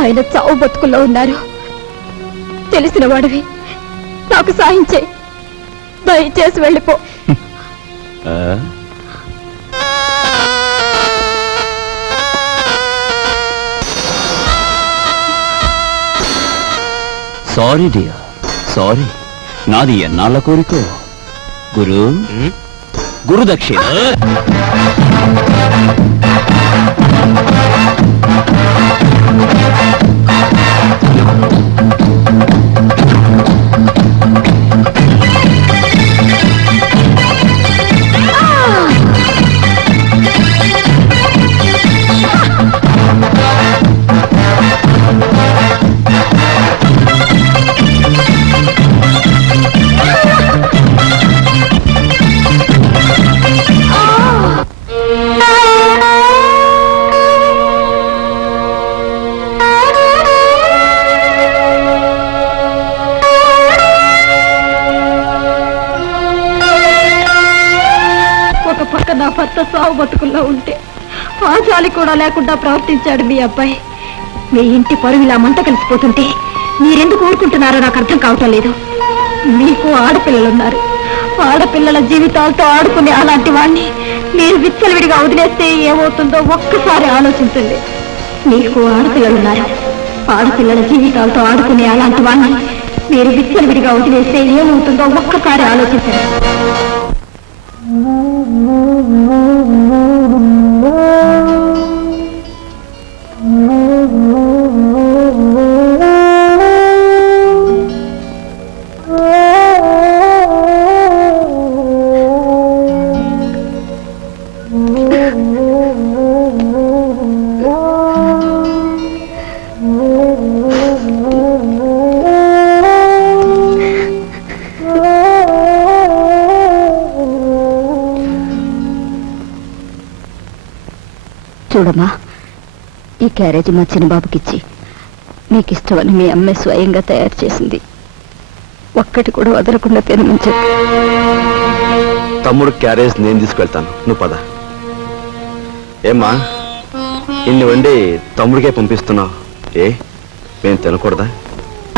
ఆయన చావు బతుకుల్లో ఉన్నారు. తెలిసిన వాడివి, నాకు సాయం చేయి. దయచేసి వెళ్ళిపో. Sorry dear, sorry. నాది ఎన్నాళ్ళ కోరికో. గురుదక్షిణ. నా భర్త సావు బతుకుల్లో ఉంటే ఆ జాలి కూడా లేకుండా ప్రవర్తించాడు మీ అబ్బాయి. మీ ఇంటి పరువు ఇలా మంట కలిసిపోతుంటే మీరెందుకు ఊరుకుంటున్నారో నాకు అర్థం కావటం లేదు. మీకు ఆడపిల్లలున్నారు. ఆడపిల్లల జీవితాలతో ఆడుకునే అలాంటి వాణ్ణి మీరు విచ్చలవిడిగా వదిలేస్తే ఏమవుతుందో ఒక్కసారి ఆలోచించండి. మీకు ఆడపిల్లలున్నారు. ఆడపిల్లల జీవితాలతో ఆడుకునే అలాంటి వాణ్ణి మీరు విచ్చలవిడిగా వదిలేస్తే ఏమవుతుందో ఒక్కసారి ఆలోచించండి. చూడమ్మా, ఈ క్యారేజీ మా చిన్నబాబుకిచ్చి నీకు ఇష్టమని మీ అమ్మాయి స్వయంగా తయారు చేసింది. ఒక్కటి కూడా వదలకుండా తినమని చెప్పు. తమ్ముడు క్యారేజ్ నేను తీసుకెళ్తాను, నువ్వు పద. ఏమ్మా, ఇన్ని వండి తమ్ముడికే పంపిస్తున్నావు, ఏ మేము తినకూడదా?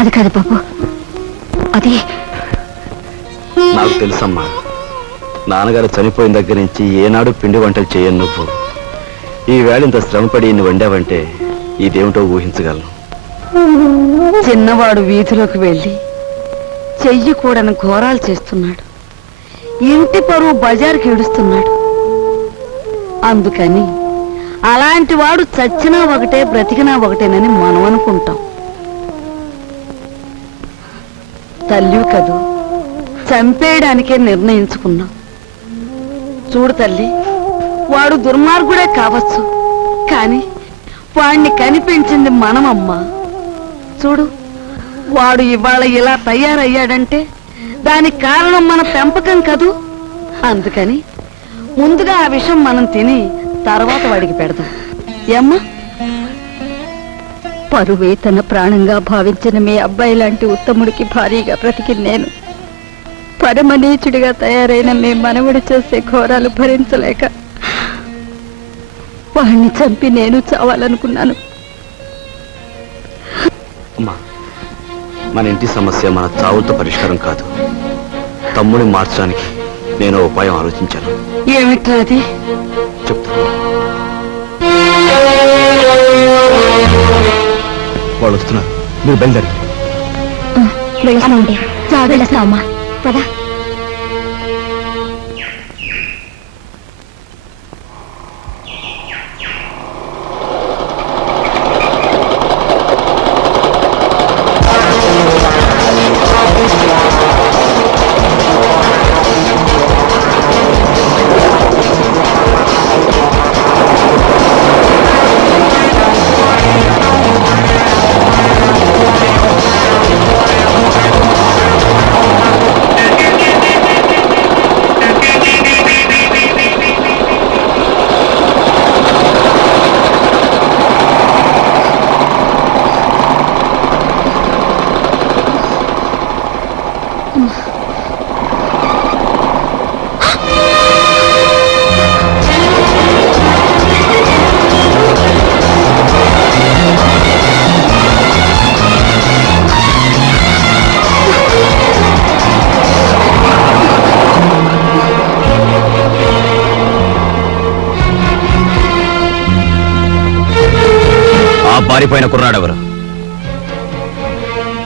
అది కాదు బాబు, అది నాకు తెలుసమ్మా. నాన్నగారు చనిపోయిన దగ్గర నుంచి ఏనాడు పిండి వంటలు చేయను నువ్వు. ఈ వేళ ఇంత శ్రమపడి ఇన్ని వండావంటే ఇదేమిటో ఊహించగలను. చిన్నవాడు వీధిలోకి వెళ్ళి చెయ్యకూడని ఘోరాలు చేస్తున్నాడు. ఇంటి పరువు బజారుకి ఏడుస్తున్నాడు. అందుకని అలాంటి వాడు చచ్చినా ఒకటే బ్రతికినా ఒకటేనని మనం అనుకుంటాం. తల్లి కదూ, చంపేయడానికే నిర్ణయించుకున్నాం. చూడు తల్లి, వాడు దుర్మార్గుడే కావచ్చు, కానీ వాణ్ణి కనిపించింది మనమమ్మా. చూడు, వాడు ఇవాళ ఇలా తయారయ్యాడంటే దానికి కారణం మన పెంపకం కదూ. అందుకని ముందుగా ఆ విషయం మనం తిని తర్వాత వాడికి పెడదాం. ఏమ్మా? పరువే తన ప్రాణంగా భావించిన మీ అబ్బాయి లాంటి ఉత్తముడికి భారీగా బ్రతికి నేను పరమనీచుడిగా తయారైన మీ మనవుడు చేసే ఘోరాలు భరించలేక వాడిని చంపి నేను చావాలనుకున్నాను. అమ్మా, మన ఇంటి సమస్య మన చావులతో పరిష్కారం కాదు. తమ్ముడిని మార్చడానికి నేను ఉపాయం ఆలోచించాను. ఏమిట్రా అది? చెప్తాను. వాళ్ళు వస్తున్నారు, మీరు బయలుదేరండి. వెళ్ళామండి, వెళ్ళొస్తామమ్మా, పదా. పారిపోయిన కుర్రాడెవరు?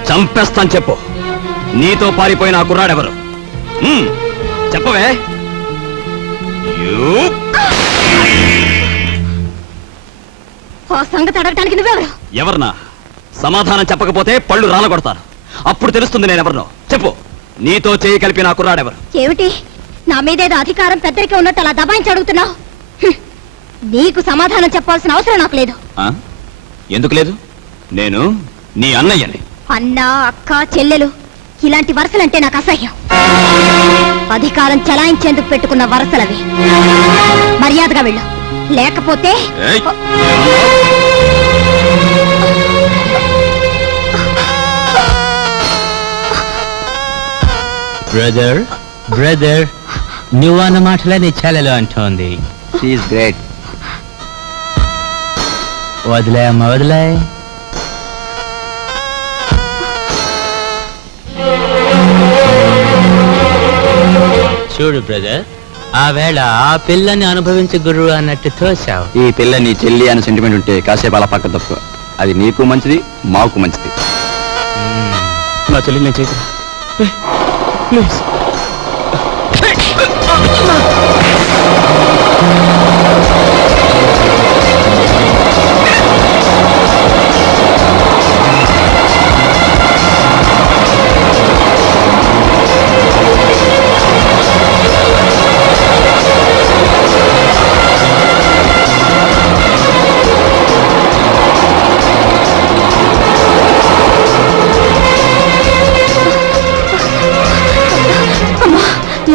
చంపేస్తాను చెప్పు. నీతో పారిపోయిన ఆ కుర్రాడెవరు? చెప్పవే. ఆ సంగతి అడగటానికి నువ్వెవరు? ఎవరన్నా? సమాధానం చెప్పకపోతే పళ్ళు రాలగొడతాను. అప్పుడు తెలుస్తుంది నేనెవరినో. చెప్పు. నీతో చేయి కలిపిన ఆ కుర్రాడెవరు? ఏమిటి నా మీదేదో అధికారం పెద్దరికే ఉన్నట్టు అలా దబాయించి అడుగుతున్నావు? నీకు సమాధానం చెప్పాల్సిన అవసరం నాకు లేదు. ఆ? ఎందుకు లేదు? నేను నీ అన్నయ్యని. అన్న, అక్క, చెల్లెలు ఇలాంటి వరసలంటే నాకు అసహ్యం. అధికారం చలాయించేందుకు పెట్టుకున్న వరసలవి. మర్యాదగా వెళ్ళు, లేకపోతే ఏయ్! బ్రదర్ బ్రదర్, నువ్వు అన్న మాటలే నీ చెల్లెలు అంటోంది. గ్రేట్. వదిలే అమ్మ, వదిలే. చూడు బ్రదర్, ఆ వేళ ఆ పిల్లని అనుభవించే గురువు అన్నట్టు తోసావు. ఈ పిల్ల నీ చెల్లి అనే సెంటిమెంట్ ఉంటే కాసేపు అలా పక్క తప్పు. అది నీకు మంచిది, మాకు మంచిది. నా చెల్లి నేను చేతురా ప్లీజ్.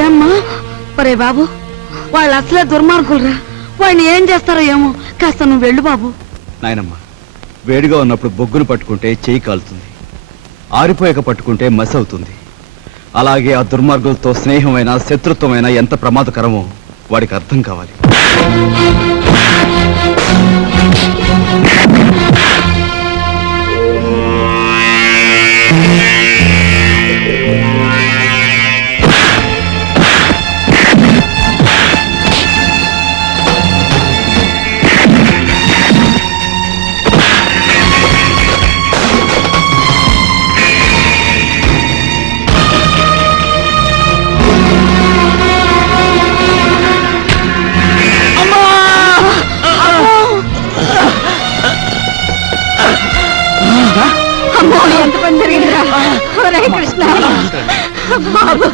ఏమ్మా? ఒరే బాబు, వాళ్ళు అసలే దుర్మార్గులరా. వాడిని ఏం చేస్తారో ఏమో. కాస్త నువ్వు వెళ్ళు బాబు. నాయనమ్మ, వేడిగా ఉన్నప్పుడు బొగ్గును పట్టుకుంటే చేయి కాలుతుంది, ఆరిపోయాక పట్టుకుంటే మసి అవుతుంది. అలాగే ఆ దుర్మార్గులతో స్నేహమైన శత్రుత్వమైన ఎంత ప్రమాదకరమో వాడికి అర్థం కావాలి. అమ్మో, ఎంత పని జరిగిందిరా. ఒరే కృష్ణ బాబు,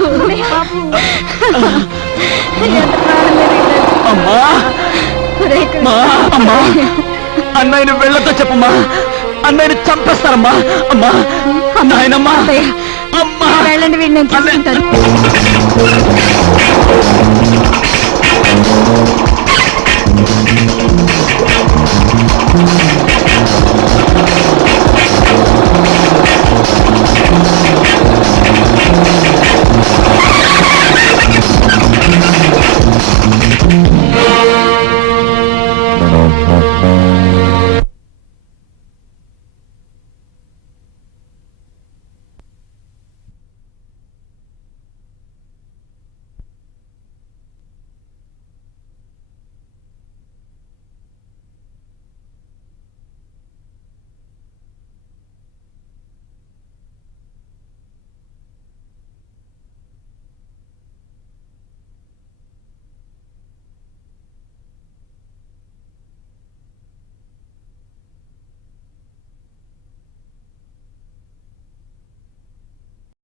ఎంత ప్రాణం జరిగిందిరా. అమ్మా, ఒరే కృష్ణ. అమ్మా, అన్నయ్యను వెళ్ళతో చెప్పమ్మా. అన్నయ్యను చంపేస్తారమ్మా. అమ్మా, నాయనమ్మా, అమ్మా. వెళ్ళండి, వీడిని నేను చూసుకుంటాను.